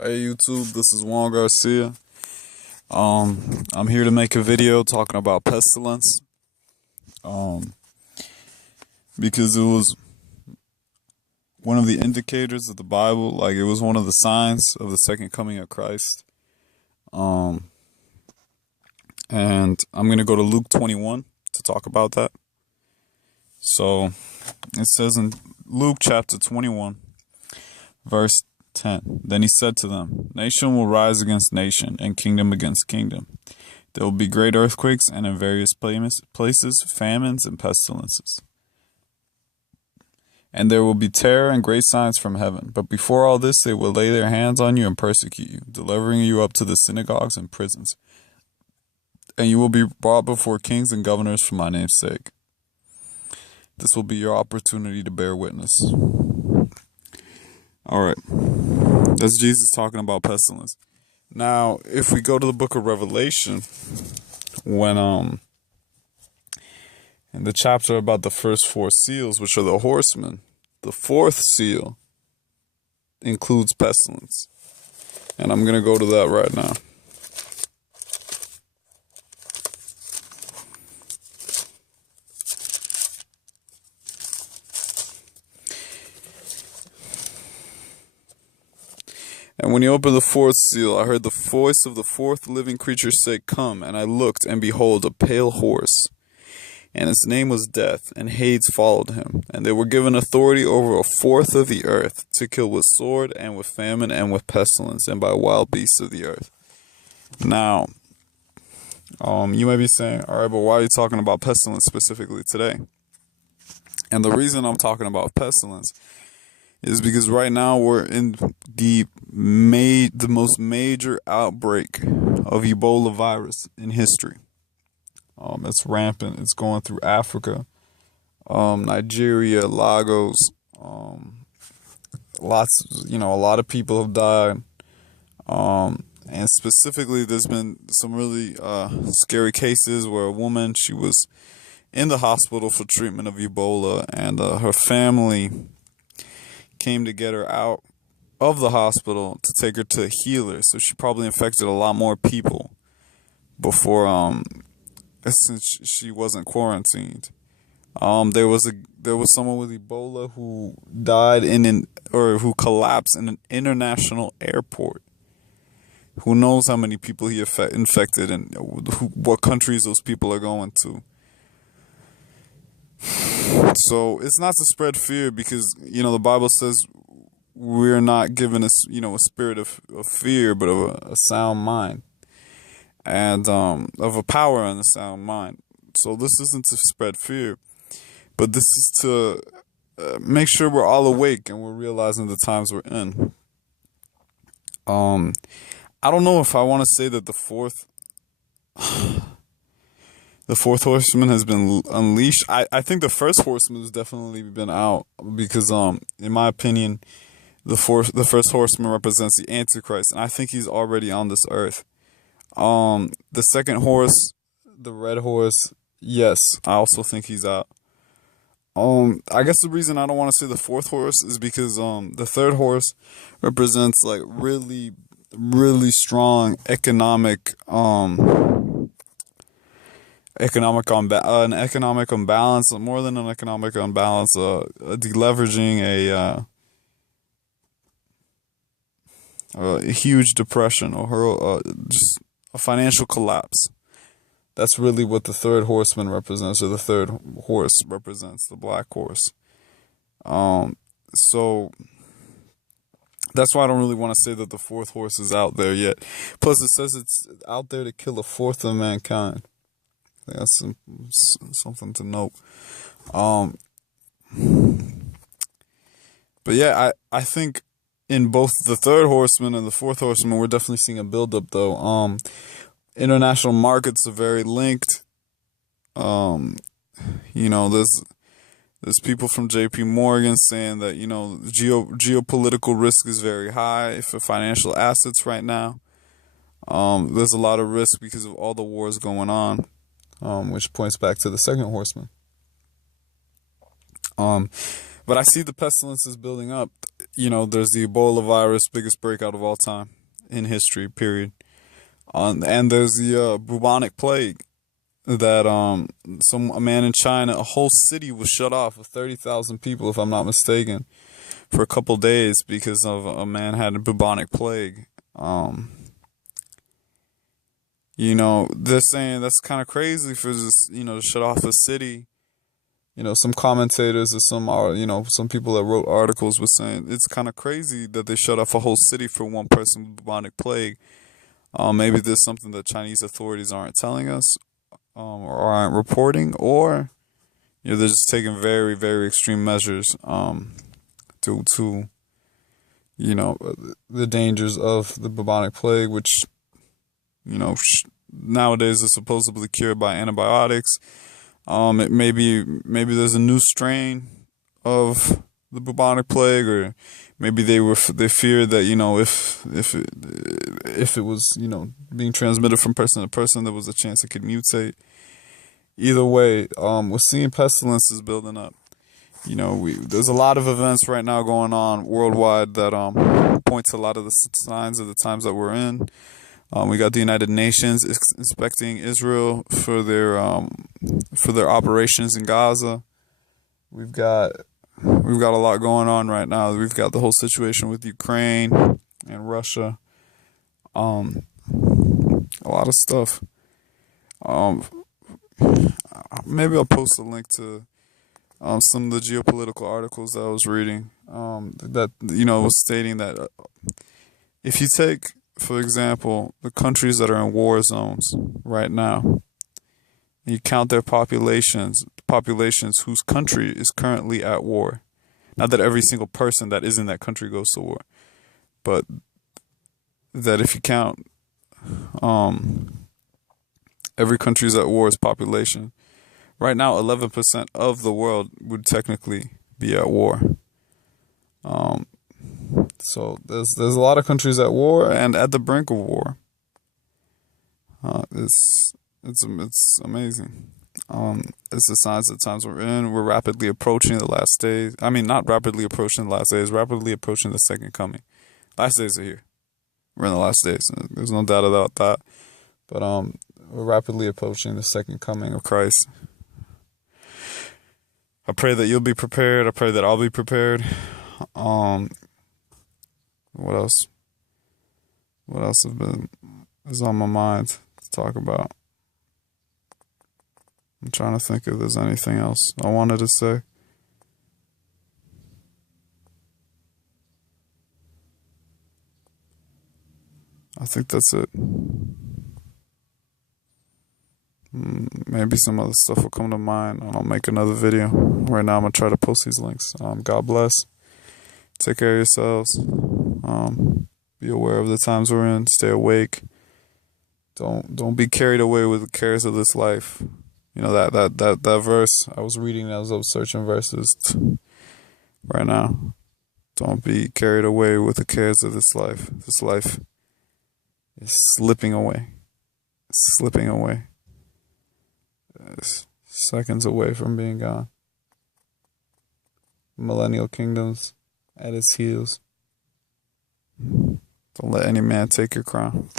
Hey YouTube, this is Juan Garcia. I'm here to make a video talking about pestilence. Um, because it was one of the indicators of the Bible, like it was one of the signs of the second coming of Christ. Um, and I'm gonna go to Luke 21 to talk about that. So it says in Luke chapter 21, verse 10, then he said to them, nation will rise against nation and kingdom against kingdom. There will be great earthquakes and in various places famines and pestilences. And there will be terror and great signs from heaven. But before all this, they will lay their hands on you and persecute you, delivering you up to the synagogues and prisons. And you will be brought before kings and governors for my name's sake. This will be your opportunity to bear witness. All right. That's Jesus talking about pestilence. Now, if we go to the book of Revelation, when in the chapter about the first four seals, which are the horsemen, the fourth seal includes pestilence. And I'm going to go to that right now. And when he opened the fourth seal, I heard the voice of the fourth living creature say, come. And I looked, and behold, a pale horse. And his name was Death, and Hades followed him. And they were given authority over a fourth of the earth, to kill with sword, and with famine, and with pestilence, and by wild beasts of the earth. Now, you might be saying, all right, but why are you talking about pestilence specifically today? And the reason I'm talking about pestilence is because right now we're in the most major outbreak of Ebola virus in history. It's rampant. It's going through Africa, Nigeria, Lagos. A lot of people have died. And specifically, there's been some really scary cases where a woman, she was in the hospital for treatment of Ebola, and her family came to get her out of the hospital to take her to a healer. So she probably infected a lot more people before since she wasn't quarantined. There was someone with Ebola who died who collapsed in an international airport. Who knows how many people he infected and what countries those people are going to. So it's not to spread fear, because the Bible says we're not given a spirit of fear, but of a sound mind, and of a power and a sound mind. So this isn't to spread fear, but this is to make sure we're all awake and we're realizing the times we're in. I don't know if I want to say that the fourth horseman has been unleashed. I think the first horseman has definitely been out, because in my opinion, the first horseman represents the Antichrist, and I think he's already on this earth. The second horse, the red horse, yes, I also think he's out. I guess the reason I don't want to say the fourth horse is because the third horse represents like really, really strong economic imbalance, more than an economic imbalance, a deleveraging, a huge depression, or just a financial collapse. That's really what the third horseman represents, or the third horse represents, the black horse. So that's why I don't really want to say that the fourth horse is out there yet. Plus, it says it's out there to kill a fourth of mankind. That's something to note. But yeah, I think in both the third horseman and the fourth horseman, we're definitely seeing a buildup, though. International markets are very linked. There's people from JP Morgan saying that, geopolitical risk is very high for financial assets right now. There's a lot of risk because of all the wars going on. Which points back to the second horseman. But I see the pestilences building up. there's the Ebola virus, biggest breakout of all time in history, period. And there's the bubonic plague that a man in China, a whole city was shut off of 30,000 people, if I'm not mistaken, for a couple days because of a man had a bubonic plague. They're saying that's kind of crazy for just, to shut off a city. Some commentators or some people that wrote articles were saying it's kind of crazy that they shut off a whole city for one person with bubonic plague. Maybe there's something that Chinese authorities aren't telling us, or aren't reporting, or they're just taking very, very extreme measures due to the dangers of the bubonic plague, which nowadays is supposedly cured by antibiotics. Maybe there's a new strain of the bubonic plague, or maybe they feared that if it was being transmitted from person to person, there was a chance it could mutate. Either way, we're seeing pestilences building up. There's a lot of events right now going on worldwide that point to a lot of the signs of the times that we're in. We got the United Nations inspecting Israel for their operations in Gaza. We've got a lot going on right now. We've got the whole situation with Ukraine and Russia. A lot of stuff. Maybe I'll post a link to some of the geopolitical articles that I was reading. That was stating that if you take, for example, the countries that are in war zones right now, and you count their populations whose country is currently at war. Not that every single person that is in that country goes to war, but that if you count every country's at war's population, right now 11% of the world would technically be at war. So there's a lot of countries at war and at the brink of war. It's amazing. It's the signs of the times we're in. We're rapidly approaching the last days. I mean, not rapidly approaching the last days, rapidly approaching the second coming. Last days are here. We're in the last days. There's no doubt about that. But we're rapidly approaching the second coming of Christ. I pray that you'll be prepared. I pray that I'll be prepared. What else? What else is on my mind to talk about? I'm trying to think if there's anything else I wanted to say. I think that's it. Maybe some other stuff will come to mind and I'll make another video. Right now I'm going to try to post these links. God bless. Take care of yourselves. Be aware of the times we're in. Stay awake. Don't be carried away with the cares of this life. That verse I was reading as I was searching verses right now. Don't be carried away with the cares of this life. This life is slipping away. It's slipping away. It's seconds away from being gone. Millennial kingdoms at its heels. Don't let any man take your crown.